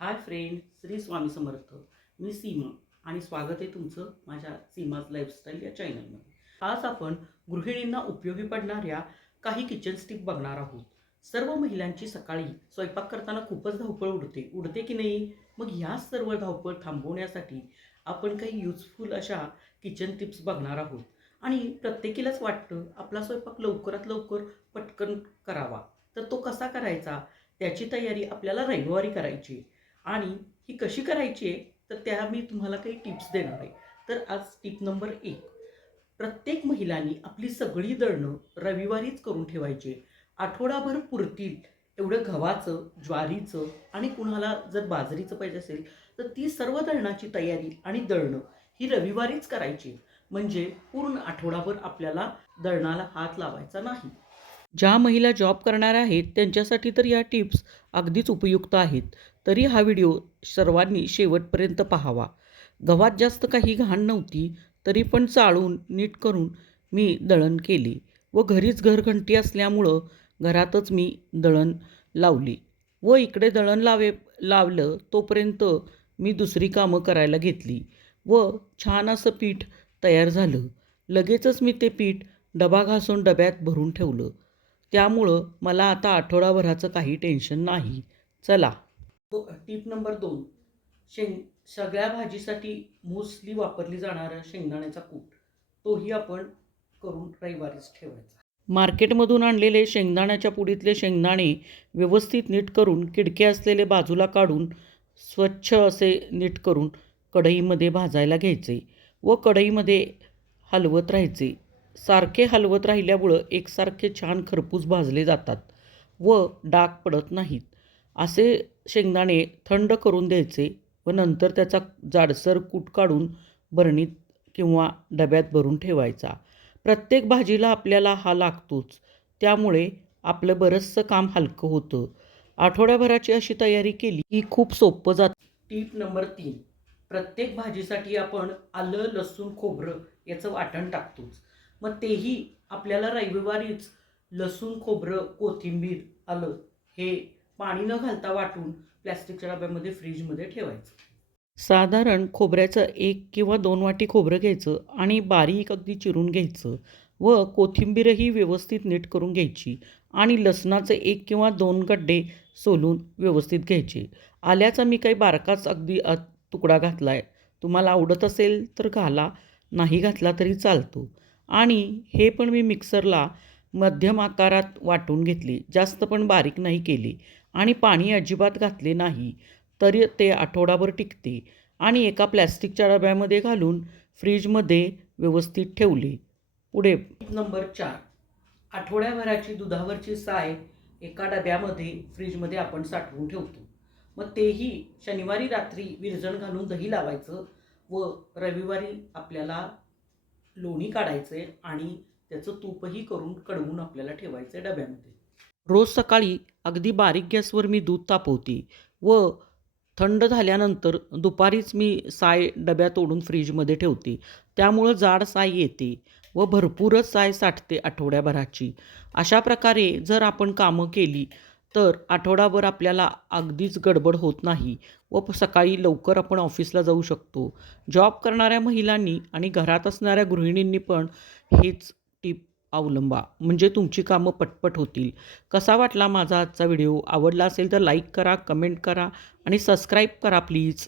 Hi friend Shri Swami Samarth. मी सीमा आणि स्वागत आहे तुमचं माझ्या सीमाज लाईफस्टाईल या चॅनलमध्ये आज आपण गृहिणींना उपयोगी पडणाऱ्या काही किचन स्टिप बघणार आहोत. सर्व महिलांची सकाळी स्वयंपाक करताना खूपच धावपळ उडते. उडते की नाही? मग ह्या सर्व धावपळ थांबवण्यासाठी आपण काही युजफुल अशा किचन टिप्स बघणार आहोत. आणि प्रत्येकीलाच वाटतं आपला स्वयंपाक लवकरात लवकर पटकन करावा. तर तो कसा करायचा? त्याची तयारी आपल्याला रविवारी करायची आहे. आणि ही कशी करायची आहे तर त्या मी तुम्हाला काही टिप्स देणार आहे. तर आज टिप नंबर एक प्रत्येक महिलांनी आपली सगळी दळणं रविवारीच करून ठेवायची. आठवडाभर पुरतील एवढं गव्हाचं ज्वारीचं आणि कुणाला जर बाजरीचं पाहिजे असेल तर ती सर्व दळणाची तयारी आणि दळणं ही रविवारीच करायची. म्हणजे पूर्ण आठवडाभर आपल्याला दळणाला हात लावायचा नाही. ज्या महिला जॉब करणाऱ्या आहेत त्यांच्यासाठी तर या टिप्स अगदीच उपयुक्त आहेत. तरी हा व्हिडिओ सर्वांनी शेवटपर्यंत पाहावा. गव्हात जास्त काही घाण नव्हती तरी पण चाळून नीट करून मी दळण केले व घरीच घरघंटी असल्यामुळं घरातच मी दळण लावली व इकडे दळण लावे लावलं तोपर्यंत मी दुसरी कामं करायला घेतली व छान असं पीठ तयार झालं. लगेचच मी ते पीठ डबा घासून डब्यात भरून ठेवलं. त्यामुळं मला आता आठवडाभराचं काही टेन्शन नाही. चला. टीप नंबर दोन शेंग सगळ्या भाजीसाठी मोस्टली वापरली जाणारा शेंगदाण्याचा कूट. तोही आपण करून रविवारीच ठेवायचा. मार्केटमधून आणलेले शेंगदाण्याच्या पुडीतले शेंगदाणे व्यवस्थित नीट करून किडके असलेले बाजूला काढून स्वच्छ असे नीट करून कढईमध्ये भाजायला घ्यायचे व कढईमध्ये हलवत राहायचे. सारखे हलवत राहिल्यामुळं एकसारखे छान खरपूस भाजले जातात व डाग पडत नाहीत. असे शेंगदाणे थंड करून द्यायचे व नंतर त्याचा जाडसर कूट काढून बरणीत किंवा डब्यात भरून ठेवायचा. प्रत्येक भाजीला आपल्याला हा लागतोच. त्यामुळे आपलं बरंचसं काम हलकं होतं. आठवड्याभराची अशी तयारी केली की खूप सोपं जात. टीप नंबर तीन. प्रत्येक भाजीसाठी आपण आलं लसूण खोबरं याचं वाटण टाकतोच. मग तेही आपल्याला रविवारीच लसूण खोबरं कोथिंबीर आलं हे पाणी न घालता वाटून प्लॅस्टिकच्या डब्यामध्ये फ्रीजमध्ये ठेवायचं. साधारण खोबऱ्याचं एक किंवा दोन वाटी खोबरं घ्यायचं आणि बारीक अगदी चिरून घ्यायचं व कोथिंबीरही व्यवस्थित नीट करून घ्यायची आणि लसणाचे एक किंवा दोन गड्डे सोलून व्यवस्थित घ्यायचे. आल्याचा मी काही बारकाच अगदी तुकडा घातला आहे तुम्हाला आवडत असेल तर घाला नाही घातला तरी चालतो. आणि हे पण मी मिक्सरला मध्यम आकारात वाटून घेतली. जास्त पण बारीक नाही केली. आणि पाणी अजिबात घातले नाही तरी ते आठवडाभर टिकते आणि एका प्लॅस्टिकच्या डब्यामध्ये घालून फ्रीजमध्ये व्यवस्थित ठेवले. पुढे नंबर चार. आठवड्याभराची दुधावरची साय एका डब्यामध्ये फ्रीजमध्ये आपण साठवून ठेवतो. मग तेही शनिवारी रात्री विरजण घालून दही लावायचं व रविवारी आपल्याला लोणी काढायचं आहे आणि त्याचं तूपही करून कडवून आपल्याला ठेवायचं आहे डब्यामध्ये. रोज सकाळी अगदी बारीक गॅसवर मी दूध तापवते व थंड झाल्यानंतर दुपारीच मी साय डब्यात ओढून फ्रीजमध्ये ठेवते. त्यामुळं जाड साय येते व भरपूरच साय साठते आठवड्याभराची. अशा प्रकारे जर आपण कामं केली तर आठवडाभर आपल्याला अगदीच गडबड होत नाही व सकाळी लवकर आपण ऑफिसला जाऊ शकतो. जॉब करणाऱ्या महिलांनी आणि घरात असणाऱ्या गृहिणींनी पण हेच टिप अवलंबा. म्हणजे तुमची कामं पटपट होतील. कसा वाटला माझा आजचा व्हिडिओ? आवडला असेल तर लाईक करा कमेंट करा आणि सबस्क्राईब करा प्लीज